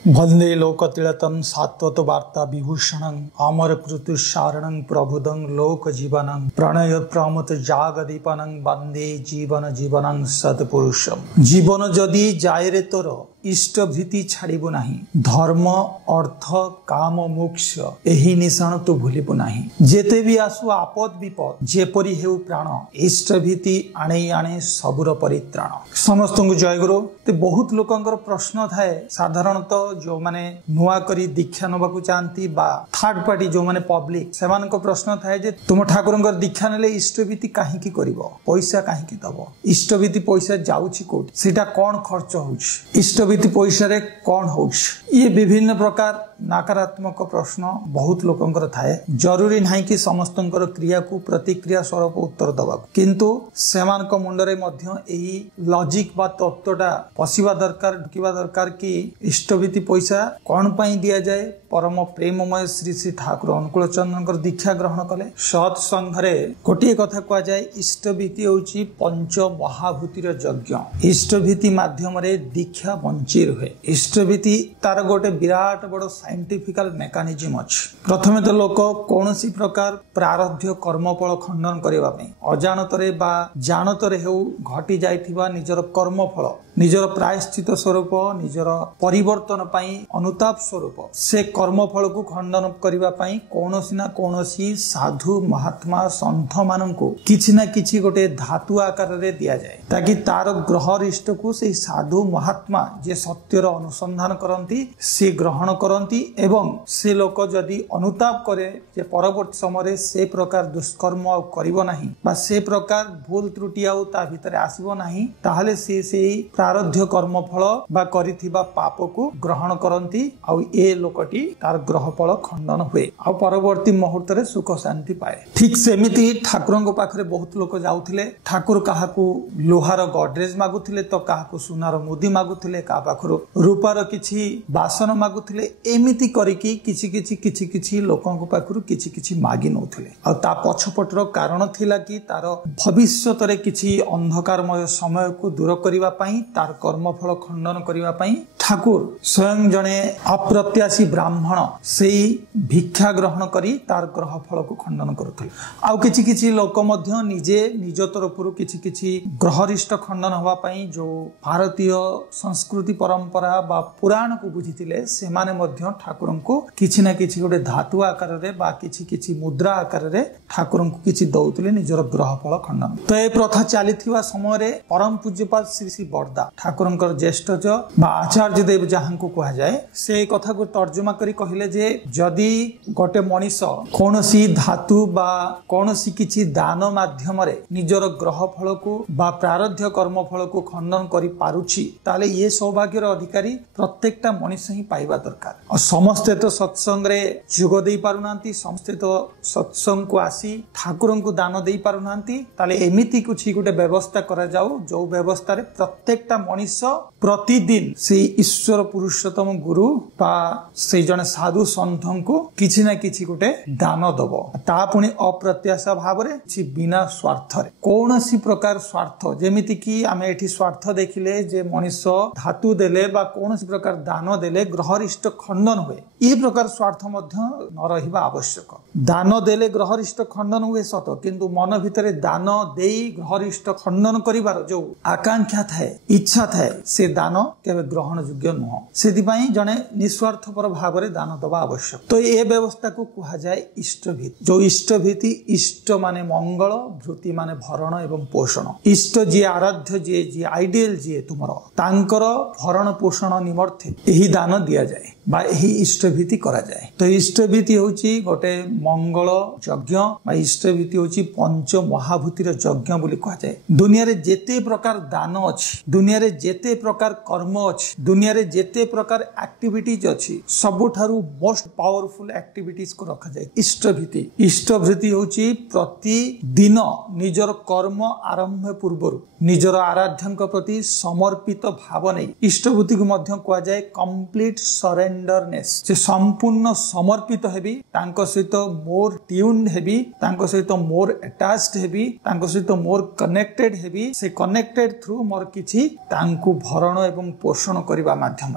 वंदे लोकतिलकं सात्वत वार्ता विभूषणं अमर कृतुसारणं प्रबुदं लोक जीवनं प्रणय प्रमुत जागदीपनं वंदे जीवन जीवनं सत्पुरुषम। जीवन जदि जाय रे तोर इष्टभीति छाड़बू नाही, धर्म अर्थ काम मोक्ष एही निशान तू भूलिबू नाही। जेते भी आसु आपद विपद जेपरि हेउ प्राण इष्टभीति आणे आणे सबुर परित्राण। समस्त को जय गुरु। ते बहुत लोकंकर प्रश्न थाए साधारणतः जो माने नुआ करी दीक्षा नबाकू चाहती बा थर्ड पार्टी जो माने पब्लिक सेमानक प्रश्न थाए जे तुम ठाकुरंकर दीक्षा नेले इष्टभीति काहेकि करिवो, पैसा काहेकि दबो, इष्टभीति पैसा जाउछि कोठी, सेटा कोन खर्च होउछि, इष्टभीति पैसा रे कोन होउछि। ये विभिन्न प्रकार नकारात्मक प्रश्न बहुत लोकंकर थाए। जरूरी नाही कि समस्तंकर क्रिया को प्रतिक्रिया स्वरूप उत्तर दबाक, किंतु सेमानक मुंडरे मध्य एही लॉजिक बा तत्वटा पसिबा दरकार, ढुकिबा दरकार कि इष्टभीति पैसा कौन पाई दिया जाए। परम प्रेममय श्री श्री ठाकुर अनुकूल चंद्रकर दीक्षा ग्रहण कले सत्संगरे गोटे कथा कह जाए, इष्टभीति होची पंच महाभूतिर यज्ञ। इष्टभीति माध्यम रे दीक्षा बंची रहे। इष्टभीति तार गोटे विराट बड़ साइंटिफिकल मेकानिज्म अछि। प्रथमे तो लोक कौनसी प्रकार प्रारब्ध कर्मफल खंडन करबा पई अजानतरे बा जानतरे हेउ घटी जाइथिबा निजर कर्मफल निजर प्रायश्चित स्वरूप निजर परिवर्तन पाई अनुताप स्वरूप से कर्मफल को खंडन करबा पाई कौनसी ना कौनसी साधु महात्मा संत माननको किछि ना किछि गोटे धातु आकार रे दिया जाए, ताकि तार ग्रहरिष्ट को से साधु महात्मा जे सत्यर अनुसंधान करंती से ग्रहण करंती एवं से लोक जदि अनुताप करे जे परवर्ती समय से प्रकार दुष्कर्म करिवो नाही बा से प्रकार भूल त्रुटि आउ ता भितरे आसीबो नाही, ताहले से प्रारब्ध कर्मफल बा करिथिबा पाप को ग्रहण करंती आउ ए लोकटी तार ग्रहफल खंडन हुए आ परवर्ती मुहूर्त रे सुख शांति पाए। ठीक सेमिति ठाकुरंक पाखरे बहुत लोक जाउथिले, ठाकुर काहाकू लोहार गडरेज मागुथिले तो काहाकू सुनार मुदी मागुथिले, का पाखरो रूपार किछि बासन मागुथिले, एमिति करिकि किछि लोकंक पाखरु किछि मागी नउथिले। आ ता पछपटर कारण थिला कि तार भविष्यत रे किछि अंधकारमय समय को दूर करिवा पई तार कर्मफल खंडन करिवा पई ठाकुर स्वयं जने अप्रत्याशी ब्राह्मण सेई भिक्षा ग्रहण करी तार ग्रहफल को खंडन करुथिले। आउ किछि लोक मध्य निजे निज तरफरु किछि ग्रहरिष्ट खंडन हवा पई जो भारतीय संस्कृति परंपरा बा पुराण को बुझिथिले सेमाने मध्य ठाकुरंको किछि ना किछि गोटे धातु आकार रे बा किछि मुद्रा आकार रे ठाकुरंको किछि दउथिले निजर ग्रहफल खंडन। तो ए प्रथा चलीथिबा समय रे परम पूज्यपाद श्री श्री बरदा ठाकुरंकर ज्येष्ठज बा आचार्य देव जहांको कहा जाए से कथा को तर्जुमा करी कहिले जे जदि गोटे मनीष कोनोसी धातु बा कोनोसी किछि दान माध्यम रे निजर ग्रहफल को बा प्रारब्ध कर्मफल को खंडन करि पारुछि, ताले ये सौभाग्यर अधिकारी प्रत्येकटा मनीष ही पाइबा दरकार। और समस्ते तो सत्संग रे जोग देई पारुनांती, समस्ते तो सत्संग को आसी ठाकुरन को दान देई पारुनांती, ताले एमिति कुछि गोटे व्यवस्था करा जाऊ जो व्यवस्था रे प्रत्येकटा मनीष प्रतिदिन से ईश्वर पुरुषोत्तम गुरु बा से जने साधु संतन को किछि ना किछि गोटे दान दबो, ता पुणी अप्रत्याशा भाव रे छि बिना स्वार्थ रे कोनोसी प्रकार स्वार्थ जेमिति कि आमे एठी स्वार्थ देखिले जे मनीष धातु देले बा कोनोसी प्रकार दान देले ग्रहरिष्ट खंडन हुए, ये प्रकार स्वार्थ मध्य न रहिबा आवश्यक। दान देले ग्रहरिष्ट खंडन हुए सत, किंतु मन भितरे दान देई ग्रहरिष्ट खंडन करिवार जो आकांक्षा थाए इच्छा थाए से दान केबे ग्रहण योग्य नुह, सेति पई जने निस्वार्थपर भाव रे दान दबा आवश्यक। तो ए व्यवस्था को कहा जाए इष्टभीति। जो इष्टभीति इष्ट माने मंगल, भृति माने भरण एवं पोषण। इष्ट जी आराध्य जी आइडियल जी तुमर तांकर भरण पोषण निमर्थे एही दान दिया जाए बा एही इष्टभीति करा जाए। तो इष्टभीति होची गोटे मंगल यज्ञ बा इष्टभीति होची पंच महाभूतिर यज्ञ बोली कहा जाए। दुनिया रे जेते प्रकार दान अछि, दुनिया रे जेते प्रकार कर्म अछि, दुनिया रे जेते प्रकार एक्टिविटीज अछि, सबुठारु मोस्ट पावरफुल एक्टिविटीज को रखा जाए इष्टभीति। इष्टभीति होची प्रतिदिन निजर कर्म आरंभ पूर्व निजर आराध्यंक प्रति समर्पित भाव नै इष्टभूति को मध्य कहा जाए कंप्लीट सरेंडरनेस। से संपूर्ण समर्पित हेबी तांको सहित मोर ट्यून्ड हेबी, तांको सहित मोर अटैच्ड हेबी, तांको सहित मोर कनेक्टेड हेबी। से कनेक्टेड थ्रू मोर किछि तांको भरण एवं पोषण करबा माध्यम।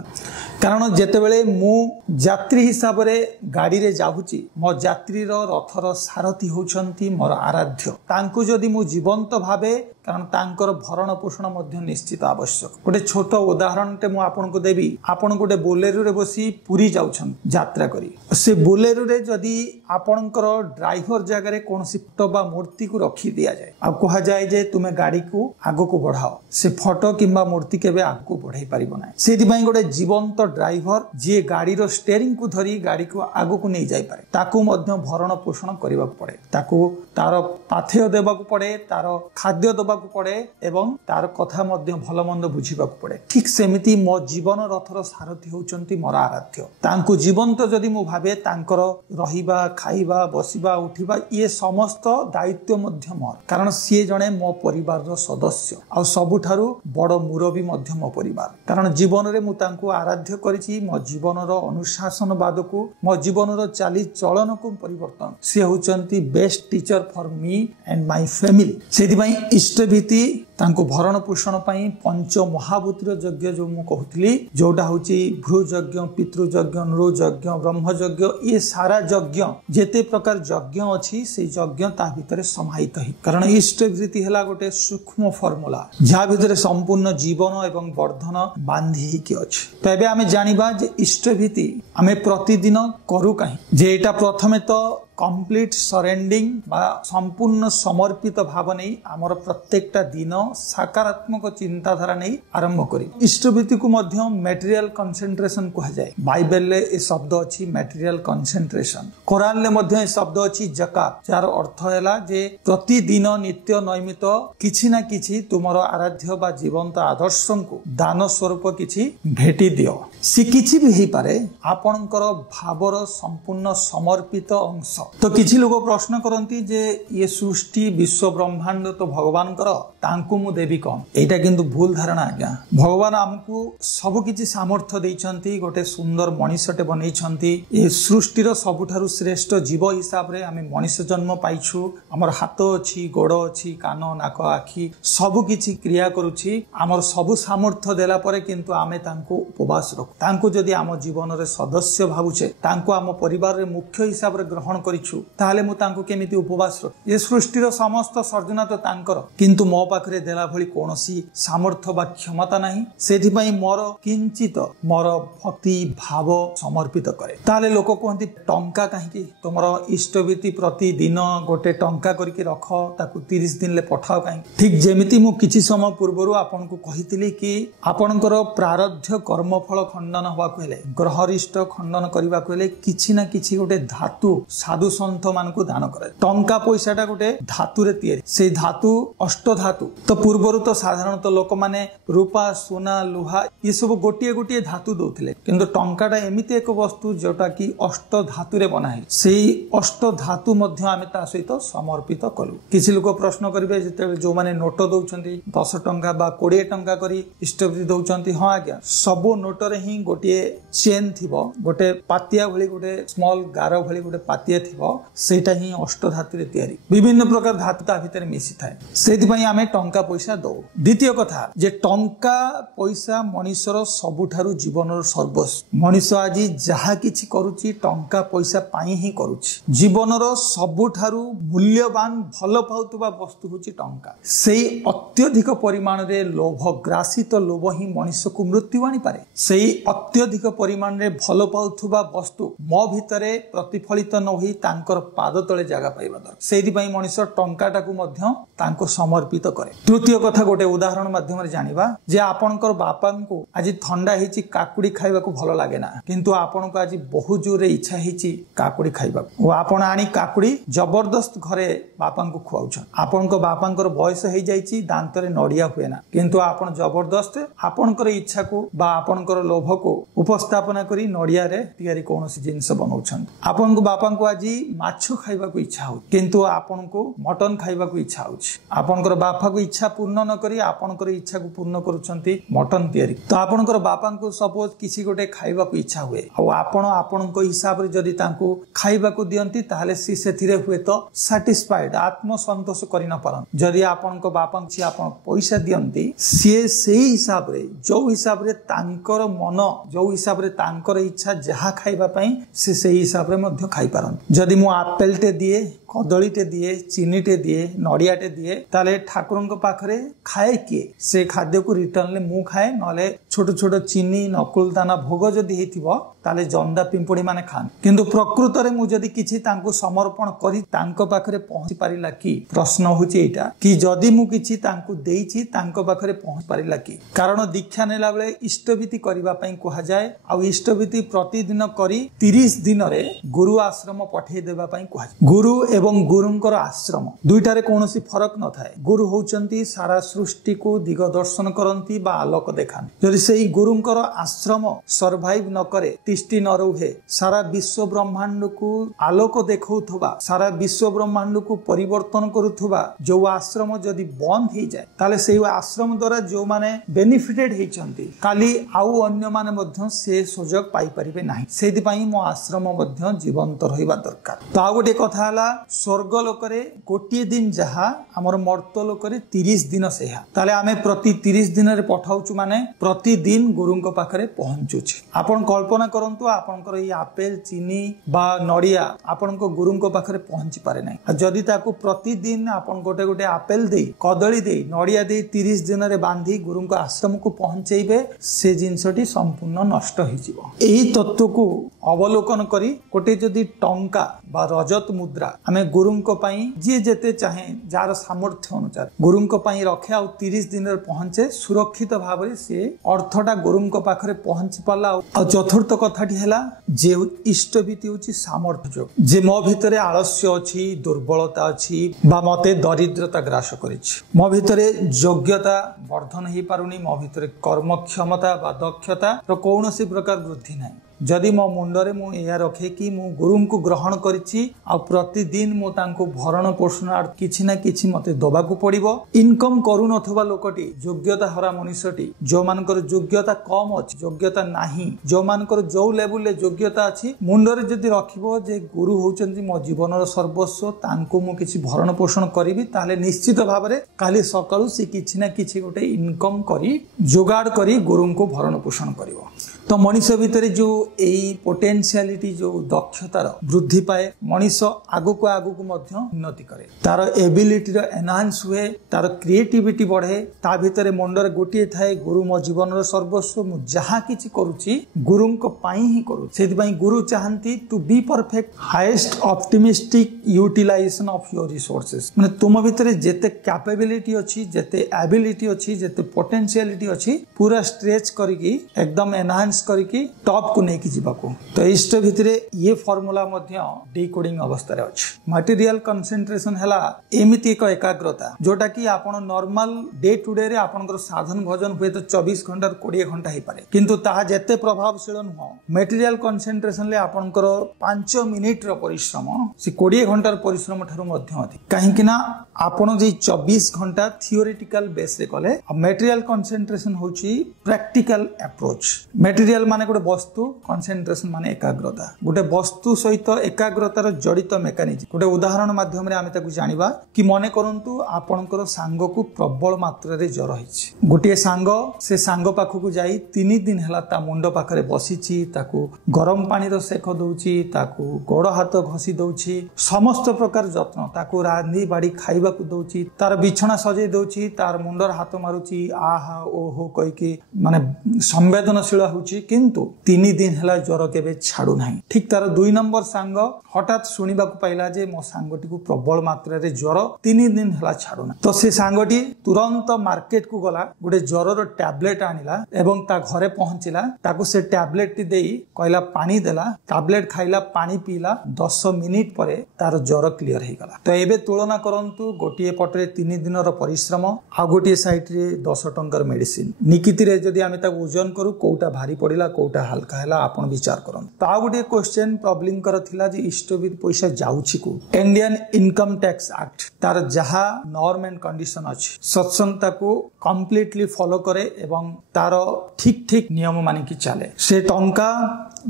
कारण जेतेबेले मु यात्री हिसाब रे गाड़ी रे जाउची, मो यात्री रो रथर सारथी होउछंती मोर आराध्य। तांको जदि मु जीवंत भाबे, कारण तांकर भरण पोषण मध्य निश्चित आवश्यक। गोटे छोट उदाहरण टे मु आपन को देबी। आपन गोटे बोलेरो रे बसी पुरी जाउछन यात्रा करी, से बोलेरो रे जदि आपनकर ड्राइवर जगह रे कोनसी फोटो बा मूर्ति को रखी दिया जाए, आ कहा जाए जे तुमे गाड़ी को आगो को बढ़ाओ, से फोटो किंबा मूर्ति केबे आगो को बढ़ाई परिबो ना। सेति पई गोटे जीवंत ड्राइवर जे गाड़ी रो स्टीयरिंग को धरी गाड़ी को आगो को नहीं जाई पारे, ताकू मध्य भरण पोषण करबा पड़े, ताकू तार पाथेय देबा को पड़े, तार खाद्य देबा को पड़े एवं तार कथा मध्य भल मंद बुझिबा को पड़े। ठीक सेमिति मो जीवन रथर सारथी होचंती मोर आराध्य। तांको जीवंत जदि मु भाबे, तांकर रहिबा, खाइबा, बसिबा, उठिबा ये समस्त दायित्व मध्य मोर, कारण सी जणे मो परिवार रो सदस्य आ सबुठारु बड़ मुरबी मध्य मो परिवार। कारण जीवन रे मु तांको आराध्य करिछि, मो जीवन रो अनुशासनवाद को, मो जीवन रो चाली चलन को परिवर्तन सी होचंती best teacher for me and my family. सेति पई इष्टभीति तांको भरण पोषण पई पंच महाभूतिर यज्ञ जो मु कहउतली, जोटा होची भ्रू यज्ञ, पितृ यज्ञ, नृ यज्ञ, ब्रह्म यज्ञ, ये सारा यज्ञ जेते प्रकार यज्ञ अछि से यज्ञ ता भितरे समाहित है। कारण इष्टभीति हला गोटे सूक्ष्म फॉर्मूला जा भितरे संपूर्ण जीवन एवं वर्धन बांधी कि अछि। तबे आमे जानिबा जे इष्टभीति आमे प्रतिदिन करू काहे, जे एटा प्रथमे तो कम्प्लीट सरेंडिंग बा संपूर्ण समर्पित भाव नहीं आमर प्रत्येकटा दिन सकारात्मक चिंताधारा नहीं आरंभ करी। इष्टभीति को मध्य मटेरियल कंसेंट्रेशन कहा जाए। बाइबल ले ए शब्द अछि मटेरियल कंसेंट्रेशन, कुरान ले मध्य ए शब्द अछि जकात, जार अर्थ हैला जे प्रतिदिन नित्य नैमित किछि ना किछि तुमर आराध्य बा जीवंत आदर्श को दान स्वरूप किछि भेटी दियो। से किछि भी हे पारे, आपनकर भावर संपूर्ण समर्पित अंश। तो किछि लोग प्रश्न करती जे ये सृष्टि विश्व ब्रह्मांड तो भगवान कर, तांकु मु देवी कौन? एटा किंतु भूल धारणा आज्ञा। भगवान हमकु सब किछि सामर्थ्य दैछंती, गोटे सुंदर मनुष्यटे बनैछंती। ए सृष्टिर सबुठारु श्रेष्ठ जीव हिसाब रे आमे मनुष्य जन्म पाइछु। हमर हाथ अछि, गोड़ अछि, कान, नाक, आखि सब किछि क्रिया करूछि। हमर सब सामर्थ्य देला परे किंतु आमे तांकु उपवास रखु। तांकु जदि आम जीवन रे सदस्य भाबुछे, तांकु आम परिवार रे मुख्य हिसाब रे ग्रहण करिछु, ताहाले मु तांकु केमिति उपवास रखु? ए सृष्टिर समस्त सर्जना तो तांकर, किंतु मो पाखरे देला भली कोनोसी सामर्थ्य बा क्षमता नाही। सेथि पई मोर किंचित मोर भक्ति भाव समर्पित करे। ताहाले लोक कहंती टंका काहेकि तमरो इष्टभीति प्रतिदिन गोटे टंका करके रख, ताकु 30 दिन ले पठाओ काहेकि? ठीक जेमिति मु किछि समय पूर्वरु आपन को कहितली कि आपनकर प्रारब्ध कर्मफल खंडन हवा कहले, ग्रहरिष्ट खंडन करबा कहले किछि ना किछि गोटे धातु साधु संत मान को दान करे। टंका पैसाटा गोटे धातु रे तैयारी, से धातु अष्ट धातु। तो पूर्वरु तो साधारणतः लोक माने रूपा, सोना, लुहा ये सब गोटिए गोटिए धातु दउथिले, किंतु टंकाटा एमिति एक वस्तु जोटा कि अष्ट धातु रे बना है। सेही अष्ट धातु मध्य आमे ता सहित समर्पित कलु। किछि लोक प्रश्न करिवे जेते जो माने नोट दउछंती 10 टंका बा 20 टंका करी इष्टभीति दउछंती, हां आज्ञा सब नोट रे ही गोटिए चेन थिबो, गोटे पातिया भली गोटे स्मॉल गारो भली गोटे पातिया थिबो, सेटा ही अष्ट धातु रे तैयारी। विभिन्न प्रकार धातु ता भितर मिसी थाए, सेति पई आमे टंका पैसा दउ। द्वितीय कथा जे टंका पैसा मनुष्यर सबुठारु जीवनर सर्वस्व। मनुष्य आजि जहा किछि करूछि टंका पैसा पाई ही करूछि। जीवनर सबुठारु मूल्यवान भल पाउतबा वस्तु होछि टंका। सेही अत्यधिक परिमाण रे लोभ, ग्रासित लोभ ही मनुष्य को मृत्यु आनी पारे। सेही अत्यधिक परिमाण रे भल पाउतबा वस्तु मो भितरे प्रतिफलित न होई तांकर पाद तले जागा पाइबा दर। सेहि पई मनुष्य टंकाटा को मध्य तांको समर्पित करे। तृतीय कथा गोटे उदाहरण माध्यम रे जानिबा जे आपनकर बापा को आज ठंडा हिची काकुड़ी खाइबा को भलो लागे ना, किंतु आपन को आज बहुत जोरे इच्छा हिची काकुड़ी खाइबा ओ आपन आनी काकुड़ी जबरदस्त घरे बापा को खुआउछन। आपनकर बापांकर बयस हे जाईची, दांत रे नडिया हुए ना, किंतु आपन जबरदस्त आपनकर इच्छा को बा आपनकर लोभ को उपस्थापना करी नडिया रे तयारी कोनोसी जिंस बनाउछन। आपन को बापा को आज माछ खाइबा को इच्छा हो, किंतु आपन को मटन खाइबा को इच्छा होछि। आपनकर बापा को इच्छा इच्छा पूर्ण न करी आपनकर इच्छा को पूर्ण करूछंती मटन तयारी तो आपनकर बापा को सपोज किसी गोटे खाइबा को इच्छा हुए आ आपण आपनक हिसाब रे जदी तांको खाइबा को दियंती ताले सी सेथिरे हुए तो सैटिस्फाइड आत्म संतोष करि न पारन जदी आपनक बापा छि आपन पैसा दियंती से सेही हिसाब रे जो हिसाब रे तांकर मन जो हिसाब रे तांकर इच्छा जहा खाइबा पई से सेही हिसाब रे मध्य खाइ पारन जदी मु एप्पल टे दिए कदलीटे दिए चीनीटे दिए नड़ियाटे दिए ताले ठाकुरंक पाखरे खाए किए से खाद्य को रिटर्न ले मु खाए नले छोट छोट चीनी नकुल दाना भोग जदी हेतिबो ताले जंदा पिंपड़ी माने खान किंतु प्रकृत रे मु जदी किछि तांको समर्पण करी तांको पाखरे पहुंची पारिला कि प्रश्न होछि एटा कि जदी मु किछि तांको देइछि तांको पाखरे पहुंच पारिला कि कारण दीक्षा नेला बेले इष्टविधि करिबा पई कोहा जाय आ इष्टविधि प्रतिदिन करी 30 दिन रे गुरु आश्रम पठेइ देबा पई कोहा जाय गुरु एवं गुरुंकर आश्रम दुईटारे कोनोसी फरक न थाए गुरु होचंती सारा सृष्टि को दिग दर्शन करंती बा आलोक देखान जदि सेही गुरुंकर आश्रम सर्वाइव न करे तिष्टि न रहे सारा विश्व ब्रह्मांड को आलोक देखौथबा सारा विश्व ब्रह्मांड को परिवर्तन करूथबा जो आश्रम जदि बंद हो जाए ताले सेही आश्रम द्वारा जो माने बेनिफिटेड हेचंती काली आउ अन्य माने मध्य से सुजोग पाई परिबे नाही सेति पई मो आश्रम मध्य जीवंत रहिबा दरकार तो आ गोटे कथा हला स्वर्ग लोकरे गोटे दिन जहा हमर मर्त लोकरे 30 दिन सेहा ताले आमे प्रति 30 दिन रे पठाउछु माने प्रति दिन गुरुंक पाखरे पहुंचुछि आपण कल्पना करंतु आपनकर ई एप्पल चीनी बा नड़िया आपनको गुरुंक पाखरे पहुंची पारे नै जदि ताकू प्रति दिन आपण गोटे गोटे एप्पल देई कदली देई नड़िया देई 30 दिन रे बांधी गुरुंक आश्रम को पहुंचेइबे से जिंसटी संपूर्ण नष्ट होई जिवो एही तत्व को अवलोकन करी गोटे जदि टंका बा रजत मुद्रा आमे गुरुंक पई जे जेते चाहे जार सामर्थ्य अनुसार गुरुंक पई रखे आ 30 दिन रे पहुंचे सुरक्षित भाव रे से अर्थटा गुरुंक पाखरे पहुंची पल्ला आ चतुर्थ कथाटी हैला जे इष्टविधि होची सामर्थ्य जो जे मो भितरे आलस्य अछि दुर्बलता अछि बा मते दरिद्रता ग्रास करिछि मो भितरे योग्यता वर्धन हे पारुनी मो भितरे कर्म क्षमता बा दक्षता रो कोनोसी प्रकार वृद्धि नाही जदि मो मुंडरे मु या रखे कि मु गुरुं को ग्रहण करिछि आ प्रतिदिन मु तांको भरण पोषण किछि ना किछि मते दबा को पड़िबो इनकम करू नथबा लोकटी योग्यता हरा मनुष्यटी जो मानकर योग्यता कम अछि योग्यता नाही जो मानकर जो लेवल ले योग्यता अछि मुंडरे जदि रखिबो जे गुरु होचंती मो जीवनर सर्वस्व तांको मु किछि भरण पोषण करिवि ताले निश्चित भाव रे काली सकाळु से किछि ना किछि गोटे इनकम करी जोगाड़ करी गुरुं को भरण पोषण करिवो तो मनुष्य भितर जो एई पोटेंशियलिटी जो दक्षतार वृद्धि पाए मनुष्य आगु को मध्य उन्नति करे तार एबिलिटी रो एनहांस हुए तार क्रिएटिविटी बढ़े ता भितर मुंडर गोटे थाए गुरु मो जीवन रो सर्वस्व मु जहा किछि करूची गुरुंक पाई ही करू सेति पई गुरु चाहंती to be perfect highest optimistic utilisation of your resources माने तुम भितर जेते कैपेबिलिटी अछि जेते एबिलिटी अछि जेते पोटेंशियलिटी अछि पूरा स्ट्रेच करिकि एकदम एनहांस करिकि टॉप को नेकी जीवाको तो इष्ट भितरे ये फार्मूला मध्य डिकोडिंग अवस्था रे अछि मटेरियल कंसंट्रेशन हला एमिति एक एकाग्रता जोटा कि आपण नॉर्मल डे टू डे रे आपनकर साधन भोजन हुए तो 24 घंटा 20 घंटा हे पारे किंतु ताहा जेते प्रभावशील न मटेरियल कंसंट्रेशन ले आपनकर 5 मिनिट रो परिश्रम से 20 घंटार परिश्रम ठारो मध्य अधिक काहे कि ना आपण जे 24 घंटा थियोरेटिकल बेस रे कले मटेरियल कंसंट्रेशन होची प्रैक्टिकल अप्रोच मटेरियल माने गोटे वस्तु कंसंट्रेशन माने एकाग्रता गोटे वस्तु सहित एकाग्रतार जड़ित मेकानिज्म गोटे उदाहरण माध्यम रे आमे ताकू जानिबा कि मने करंतु आपनकर सांग को प्रबल मात्रा रे ज्वर हिछि गोटे सांग से सांग पाखकु जाई 3 दिन हला ता मुंड पाखरे बसिछि ताकू गरम पानी रो सेक दउछि ताकू गोड़ हाथ घसी दउछि समस्त प्रकार जत्न ताकू रांधी बाड़ी खाइबा को दउछि तार बिछणा सजै दउछि तार मुंडर हाथ मारुछि आहा ओहो कहि के माने संवेदनशील होछि किंतु 3 दिन हला ज्वर केबे छाडू नाही ठीक तार 2 नंबर सांग हठात सुनिबा को पाइला जे मो सांगटी को प्रबल मात्रा रे ज्वर 3 दिन हला छाडू ना तो से सांगटी तुरंत मार्केट को गला गोटे ज्वरर टैबलेट आनिला एवं ता घरे पहुंचिला ताकू से टैबलेट टी देई कहला पानी देला टैबलेट खाइला पानी पीला 10 मिनिट परे तार ज्वर क्लियर हे गला तो एबे तुलना करंतु गोटिए पटरे 3 दिनर परिश्रम आ गोटिए साइड रे 10 टंकर मेडिसिन निकिति रे जदी आमे ताकू ओजन करू कोउटा भारी पड़िला कोउटा हल्का हैला आपण विचार करन तो आ गोटे क्वेश्चन प्रॉब्लम थिला जे इष्टवित पैसा जाउछि को इंडियन इनकम टैक्स एक्ट तार जहा नॉर्म एंड कंडीशन अछि सत्संगता को कंप्लीटली फॉलो करे एवं तार ठीक ठीक नियम मानि की चले से टंका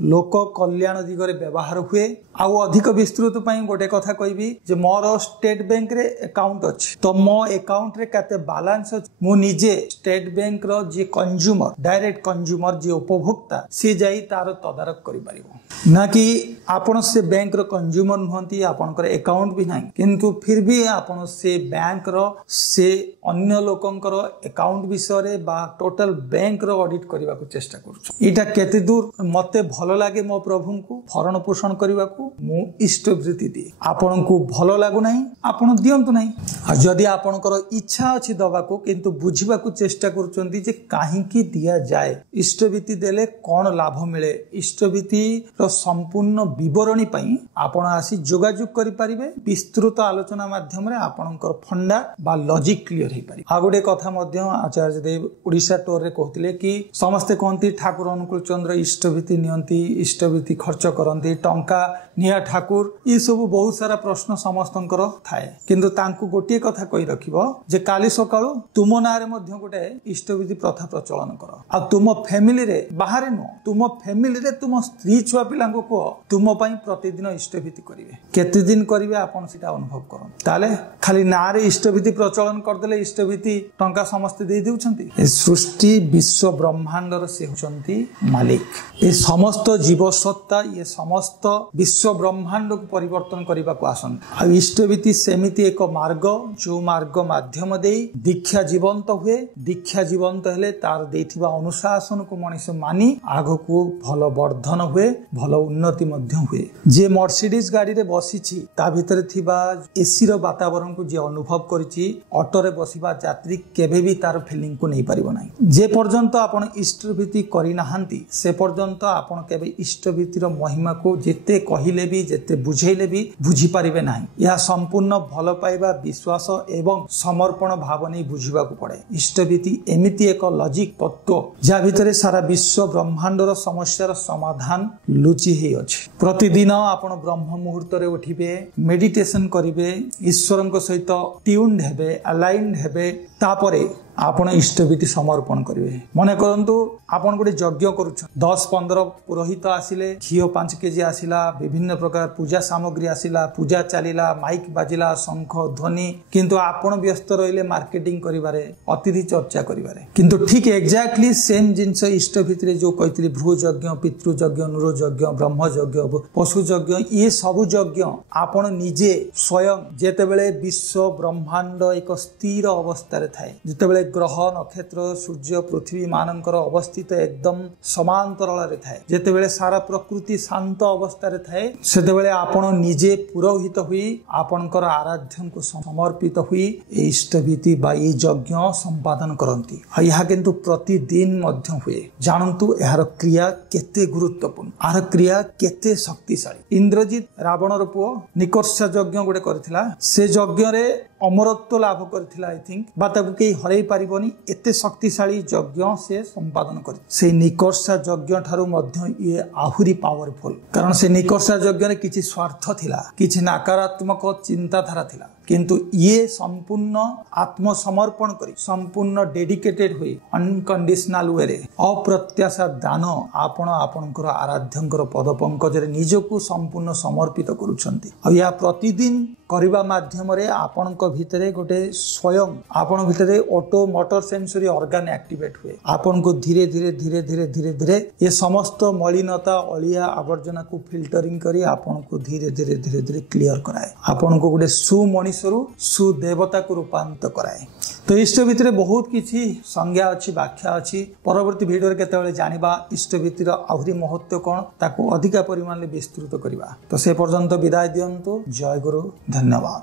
लोक कल्याण दिगरे व्यवहार हुए आउ अधिक विस्तृत पई गोटे कथा कहबी जे मोर स्टेट बैंक रे अकाउंट अछि तो मो अकाउंट रे कते बैलेंस अछि मु निजे स्टेट बैंक रो जे कंज्यूमर डायरेक्ट कंज्यूमर जे उपभोक्ता से जाई तार तदारक करि परिबो ना कि आपण से बैंक रो कंज्यूमर नहंती आपनकर अकाउंट भी नाही किंतु फिर भी आपण से बैंक रो से अन्य लोकंकर अकाउंट विषय रे बा टोटल बैंक रो ऑडिट करबा को चेष्टा करू इटा केते दूर मते भलो लागे मो प्रभु को भरण पोषण करबा को मु इष्टवृत्ति दी आपण को भलो लागु नाही आपण दियंतु नाही आ जदी आपनकर इच्छा अछि दबा को किंतु बुझिबा को चेष्टा करूचंती जे काहे की दिया जाय इष्टवृत्ति देले कोन लाभ मिले इष्टवृत्ति रो संपूर्ण विवरणी पई आपण आसी जोगाजोग करि परिबे विस्तृत आलोचना माध्यम रे आपनकर फंडा बा लॉजिक क्लियर हे पारि आ गोटे कथा मध्य आचार्य देव ओडिसा टोर रे कहतिले कि समस्त कोंती ठाकुर अनुकूल चंद्र इष्टवृत्ति नियंती इष्टवृत्ति खर्च करंती टंका निया ठाकुर ई सब बहुत सारा प्रश्न समस्तंकर थाए किंतु तांकु गोटे कथा कहि रखिबो जे काली सकाळू तुम नारे मध्य गोटे इष्टवृत्ति प्रथा प्रचलन कर आ तुम फैमिली रे बाहर नो तुम फैमिली रे तुम स्त्री छुआ पिलांको को तुम पई प्रतिदिन इष्टवृत्ति करिवे केते दिन करिवे आपण सिटा अनुभव करन ताले खाली नारे इष्टवृत्ति प्रचलन कर देले इष्टवृत्ति टंका समस्त दे देउछंती ए सृष्टि विश्व ब्रह्मांडर से होचंती मालिक ए समस्त जीव सत्ता ये समस्त विश्व ब्रह्मांड को परिवर्तन करबा को आसन आ इष्टवृत्ति सेमिति एक मार्ग जो मार्ग माध्यम दे दीक्षा जीवंत हुए दीक्षा जीवंत हेले तार देथिबा अनुशासन को मनुष्य मानी आगो को भलो वर्धन हुए भलो उन्नति मध्य हुए जे मर्सिडीज गाड़ी रे बसिछि ता भितर थिबा एसी रो वातावरण को जे अनुभव करिछि ऑटो रे बसिबा यात्री केबे भी तार फीलिंग को नहीं परिबो नाही जे पर्यंत आपण इष्टवृत्ति करि नाहंती से पर्यंत आपण केबे इष्टवृत्ति रो महिमा को जेते कहिले भी जेते बुझेइले भी बुझी परिबे नाही या संपूर्ण भलो पाइबा विश्वास एवं समर्पण भाव नै बुझिबा को पड़े इष्टवृत्ति एमिति एक लॉजिक तत्व जा भितरे सारा विश्व ब्रह्मांडर समस्यार समाधान लुचि हे अछि प्रतिदिन आपण ब्रह्म मुहूर्त रे उठिबे मेडिटेशन करिवे ईश्वरक सहित ट्यून्ड हेबे अलाइन्ड हेबे तापरे आपण इष्टवृत्ति समर्पण करिवे मने करंतु आपण गोटे यज्ञ करूछ 10-15 पुरोहित आसिले घियो 5 केजी आसिला विभिन्न प्रकार पूजा सामग्री आसिला पूजा चलिला माइक बाजिला शंख ध्वनि किंतु आपण व्यस्त रहिले मार्केटिंग करिवारे अतिथि चर्चा करिवारे किंतु ठीक एग्जैक्टली सेम जिंस इष्टवृत्ति रे जो कहितली भ्रू यज्ञ पितृ यज्ञ नृ यज्ञ ब्रह्म यज्ञ पशु यज्ञ ये सब यज्ञ आपण निजे स्वयं जेतेबेले विश्व ब्रह्मांड एक स्थिर अवस्था रे थाए जेतेबेले ग्रह नक्षत्र सूर्य पृथ्वी मानकर अवस्थित एकदम समांतराल रे थाए जेतेबेले सारा प्रकृति शांत अवस्था रे थाए सेतेबेले आपण निजे पुरोहित हुई आपनकर आराध्यन को समर्पित हुई इष्टवृत्ति बा ए यज्ञ संपादन करंती यह किंतु प्रतिदिन मध्य हुए जानंतु एहार क्रिया केते गुरुत्वपूर्ण आर क्रिया केते शक्तिशाली इंद्रजित रावण रो पुओ निकर्षा यज्ञ गोटे करथिला से यज्ञ रे अमरत्व लाभ करथिला आई थिंक बाताकु के हरै पारिबनी एते शक्तिशाली यज्ञ से संपादन कर से निकर्षा यज्ञ ठारू मध्य ये आहुरी पावरफुल कारण से निकर्षा यज्ञ रे किछि स्वार्थ थिला किछि नकारात्मक चिंताधारा थिला किंतु ये संपूर्ण आत्मसमर्पण करी संपूर्ण डेडिकेटेड हुई अनकंडीशनल वे रे अप्रत्याशा दान आपण आपनकर आराध्यंकर पद पंकज रे निजको संपूर्ण समर्पित करूछंती आ या प्रतिदिन करबा माध्यम रे आपनक भितरे गोटे स्वयं आपण भितरे auto motor sensory organ activate हुए आपन को धीरे धीरे धीरे धीरे धीरे धीरे ये समस्त मलिनता अलिया आवर्जना को फिल्टरिंग करी आपन को धीरे धीरे धीरे धीरे क्लियर कराए आपन को गोटे सुमनीषरु सुदेवता को रूपांतर कराए तो इष्टवृत्ति रे बहुत किछि संज्ञा अछि व्याख्या अछि परवर्ती वीडियो रे केतेबेले जानिबा इष्टवृत्ति रो आहुरी महत्व कोन ताको अधिका परिमाण रे विस्तृत करबा तो से पर्यंत विदाय दियंतु जय गुरु धन्यवाद।